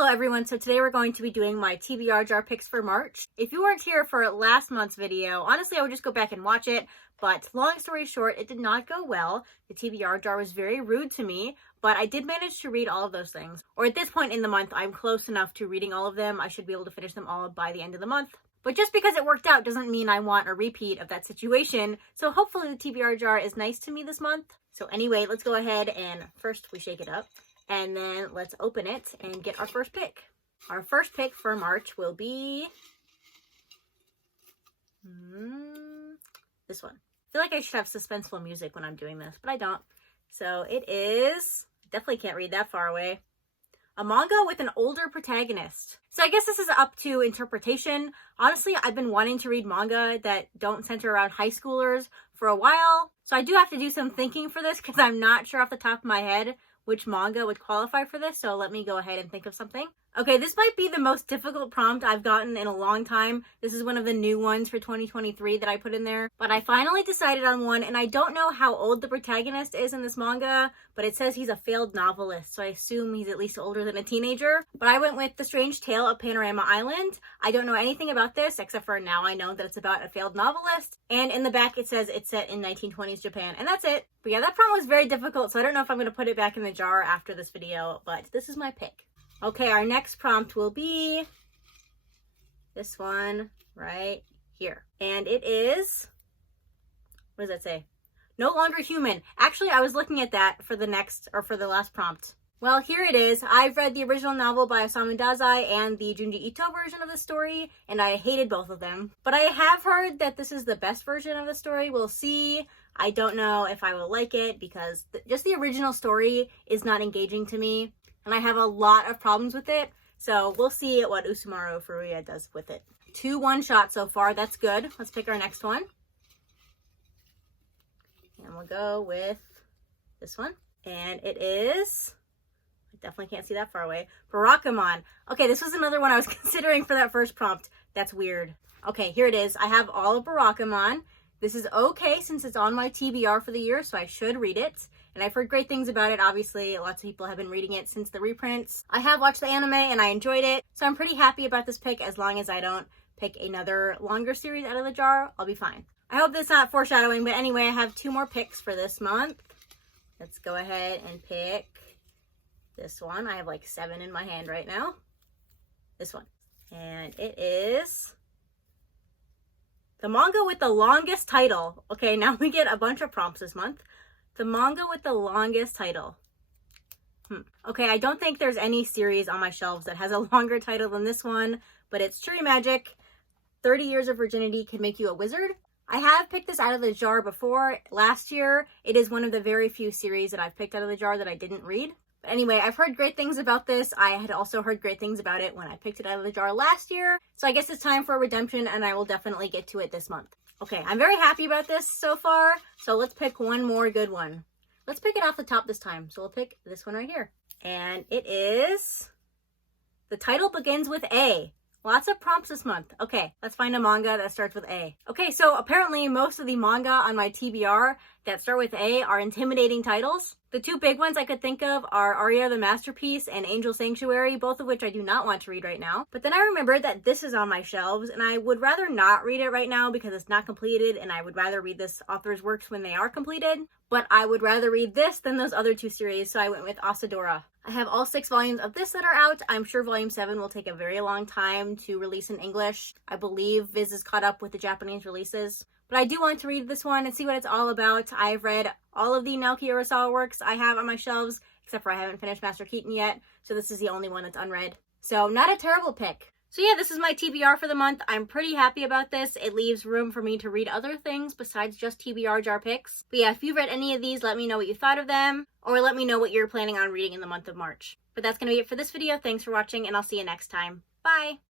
Hello everyone, so today we're going to be doing my TBR Jar Picks for March. If you weren't here for last month's video, honestly I would just go back and watch it, but long story short, it did not go well. The TBR jar was very rude to me, but I did manage to read all of those things. Or at this point in the month, I'm close enough to reading all of them. I should be able to finish them all by the end of the month. But just because it worked out doesn't mean I want a repeat of that situation, so hopefully the TBR jar is nice to me this month. So anyway, let's go ahead and first we shake it up. And then let's open it and get our first pick. Our first pick for March will be this one. I feel like I should have suspenseful music when I'm doing this, but I don't. So it is, definitely can't read that far away, a manga with an older protagonist. So I guess this is up to interpretation. Honestly, I've been wanting to read manga that don't center around high schoolers for a while. So I do have to do some thinking for this because I'm not sure off the top of my head which manga would qualify for this, so let me go ahead and think of something. Okay, this might be the most difficult prompt I've gotten in a long time. This is one of the new ones for 2023 that I put in there, but I finally decided on one, and I don't know how old the protagonist is in this manga, but it says he's a failed novelist, so I assume he's at least older than a teenager. But I went with The Strange Tale of Panorama Island. I don't know anything about this, except for now I know that it's about a failed novelist, and in the back it says it's set in 1920s Japan, and that's it. But yeah, that prompt was very difficult, so I don't know if I'm going to put it back in the jar after this video, but this is my pick. Okay, our next prompt will be this one right here. And it is, what does that say? No longer human. Actually, I was looking at that for the last prompt. Well, here it is. I've read the original novel by Osamu Dazai and the Junji Ito version of the story, and I hated both of them. But I have heard that this is the best version of the story. We'll see. I don't know if I will like it because just the original story is not engaging to me. And I have a lot of problems with it, so we'll see what Usumaru Furuya does with it. 2 one-shots so far, that's good. Let's pick our next one. And we'll go with this one. And it is, I definitely can't see that far away, Barakamon. Okay, this was another one I was considering for that first prompt. That's weird. Okay, here it is. I have all of Barakamon. This is okay since it's on my TBR for the year, so I should read it. And I've heard great things about it. Obviously, lots of people have been reading it since the reprints. I have watched the anime and I enjoyed it. So I'm pretty happy about this pick. As long as I don't pick another longer series out of the jar, I'll be fine. I hope that's not foreshadowing, but anyway, I have 2 more picks for this month. Let's go ahead and pick this one. I have like 7 in my hand right now. This one. And it is the manga with the longest title. Okay, now we get a bunch of prompts this month. The manga with the longest title. Okay, I don't think there's any series on my shelves that has a longer title than this one, but it's Cherry Magic. 30 Years of Virginity Can Make You a Wizard. I have picked this out of the jar before last year. It is one of the very few series that I've picked out of the jar that I didn't read. But anyway, I've heard great things about this. I had also heard great things about it when I picked it out of the jar last year. So I guess it's time for a redemption, and I will definitely get to it this month. Okay, I'm very happy about this so far, so let's pick one more good one. Let's pick it off the top this time, so we'll pick this one right here. And it is, the title begins with A. Lots of prompts this month. Okay, let's find a manga that starts with A. Okay, so apparently most of the manga on my TBR that start with A are intimidating titles. The 2 big ones I could think of are Aria the Masterpiece and Angel Sanctuary, both of which I do not want to read right now. But then I remembered that this is on my shelves, and I would rather not read it right now because it's not completed, and I would rather read this author's works when they are completed. But I would rather read this than those other 2 series, so I went with Asadora. I have all 6 volumes of this that are out. I'm sure volume 7 will take a very long time to release in English. I believe Viz is caught up with the Japanese releases. But I do want to read this one and see what it's all about. I've read all of the Naoki Urasawa works I have on my shelves, except for I haven't finished Master Keaton yet, so this is the only one that's unread. So not a terrible pick. So yeah, this is my TBR for the month. I'm pretty happy about this. It leaves room for me to read other things besides just TBR Jar Picks. But yeah, if you've read any of these, let me know what you thought of them, or let me know what you're planning on reading in the month of March. But that's going to be it for this video. Thanks for watching, and I'll see you next time. Bye!